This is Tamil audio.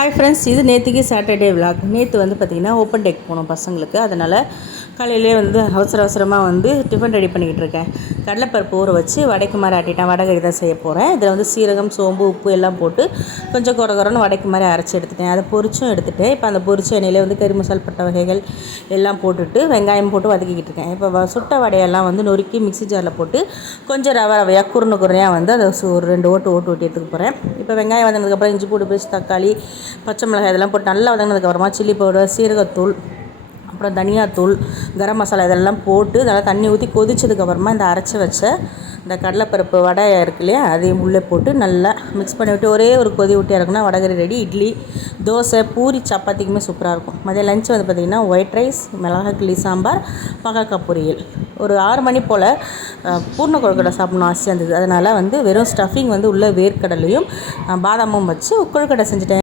ஹாய் ஃப்ரெண்ட்ஸ், இது நேற்றுக்கு சாட்டர்டே விலாக். நேற்று வந்து பார்த்திங்கன்னா ஓப்பன் டேக் போனோம் பசங்களுக்கு. அதனால் காலையிலே அவசரமாக டிஃபன் ரெடி பண்ணிக்கிட்டு இருக்கேன். கடலைப்பருப்பு ஊற வச்சு வடைக்கு மாதிரி ஆட்டிட்டேன். வடகறி தான் செய்ய போகிறேன். இதில் சீரகம், சோம்பு, உப்பு எல்லாம் போட்டு கொஞ்சம் குறன்னு வடைக்கு மாதிரி அரைச்சி எடுத்துட்டேன். அதை பொரிச்சும் எடுத்துகிட்டேன். இப்போ அந்த பொரிச்ச எண்ணெயிலே கறி மசால், பட்டை வகைகள் எல்லாம் போட்டுட்டு வெங்காயம் போட்டு வதக்கிக்கிட்டு இருக்கேன். இப்போ சுட்ட வடையெல்லாம் நொறுக்கி மிக்ஸி ஜாரில் போட்டு கொஞ்சம் ரவையாக குறையாக அதை ஒரு 2 ஓட்டு எடுத்துக்க போகிறேன். இப்போ வெங்காயம் வதங்கினதுக்கப்புறம் இஞ்சி பூண்டு பேஸ்ட், தக்காளி, பச்சை மிளகாய் இதெல்லாம் போட்டு நல்லா வதங்கினதுக்கப்புறமா சில்லி பவுடர், சீரகத்தூள், அப்புறம் தனியாத்தூள், கரம் மசாலா இதெல்லாம் போட்டு நல்லா தண்ணி ஊற்றி கொதிச்சதுக்கப்புறமா இந்த அரைச்சி வச்ச இந்த கடலைப்பருப்பு வடை இருக்கு இல்லையா, அதையும் உள்ளே போட்டு நல்லா மிக்ஸ் பண்ணிவிட்டு ஒரே ஒரு கொதி விட்டு இறக்குனா வடகறி ரெடி. இட்லி, தோசை, பூரி, சப்பாத்திக்குமே சூப்பராக இருக்கும். மதியம் லஞ்ச் பார்த்திங்கன்னா ஒயிட் ரைஸ், மிளகாய் கிள்ளி சாம்பார், பாகக்காய் பொரியல். ஒரு 6 மணி போல் பூர்ண கொழுக்கட்டை சாப்பிடணும் ஆசையாக இருந்தது. அதனால் வெறும் ஸ்டஃபிங் உள்ளே வேர்க்கடலையும் பாதாமும் வச்சு கொழுக்கட்டை செஞ்சுட்டேன்.